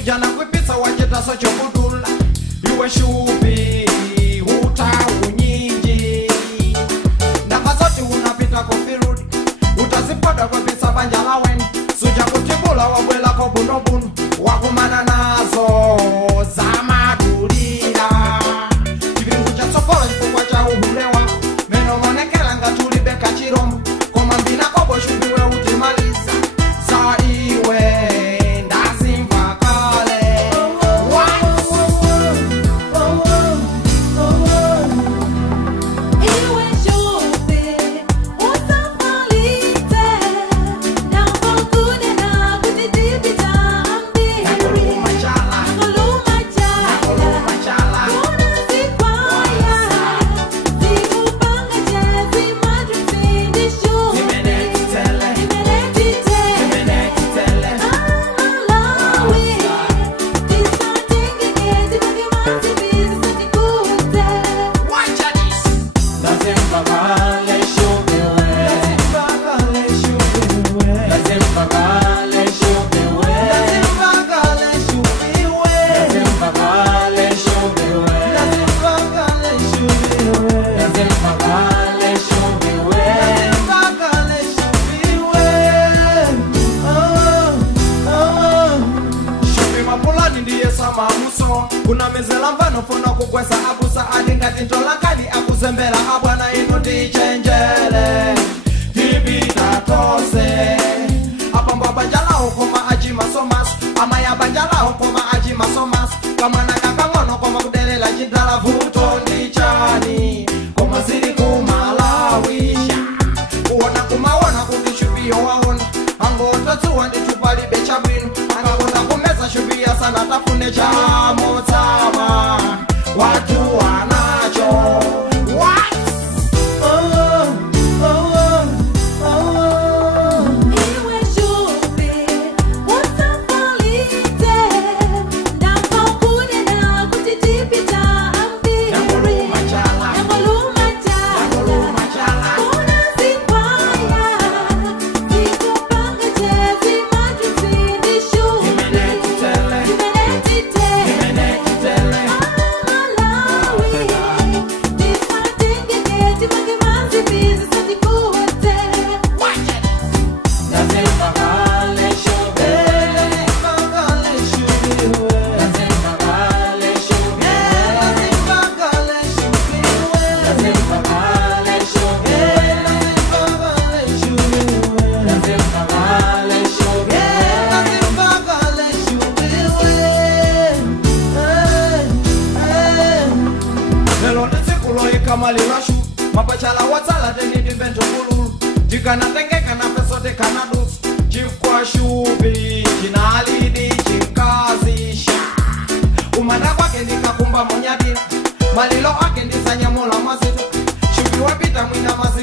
sujana kwipisa wacheta socho kudula iwe shubi uta unyingi ndamba zote unapita kufirudi utazipata kwipisa banjala weni suja kutibula wabwela kwa bunobunu wakumana nazo za madulira kivingu cha sokolo chikukwa cha uhulewa meno monekela ngatulibeka chirombo koma mbina kobo shubiwe utimaliza za iwe ndazimva kale iwe shubi utafalite na mbakude na kutitipita ambiri nakuluma chala nakuluma chala unazikwaya zikupanga jezi madrifindishu zimenekitele imenetite zimenekitele amalawi tisatengekezi makimazi bizisatikuze wacha this lazimva kale shubiwe lazimva kale shubiwe lazimva kale shubiwe lazimva kale shubiwe lazimva kale shubiwe lazimva kale shubiwe lazimva kale shubiwe shubi mapulani ndiye samamuso kuna mezela mvano funa kukwesa abusa adingati ntolakali akuzembera abwana ino ndichenjele ibita tose apambo abanjalaho koma aji masomas amaya banjalaho koma aji masomas kamwana kakangono koma kudelela chidala vuto ndichani koma zili kumalawisha kuona kumawona kuti shubiyo waona angotatuwa nditupalibe chabwino angakota kumeza shubia sana tafune chamotsama watu wanacho What? iwe shubi utafalite na mbakude na kutitipita ambiri Nakuluma chala nakuluma nakuluma chala unazikwaya zikupanga jezi madrifindishu zimenekitele zimenetite zimenekitele amalawi tisatengekezi makimazi bizisatikuze lazimva kale shubiwe lazimva kale shubiwe lazimva kale shubiwe lazimva kale shubiwe lazimva kale shubiwe lazimva kale shubiwe lazimva kale shubiwe lelo nditsikulo ikamalinashu mapachala watsala tenidimbenjo kululu tikanatengeka na peso tikanadusu chifukwa shubi chinalidi chikazisha umanda kwake ndikakumba munyadira malilo ake ndisanyamula mazito shubi wapita mwina mazito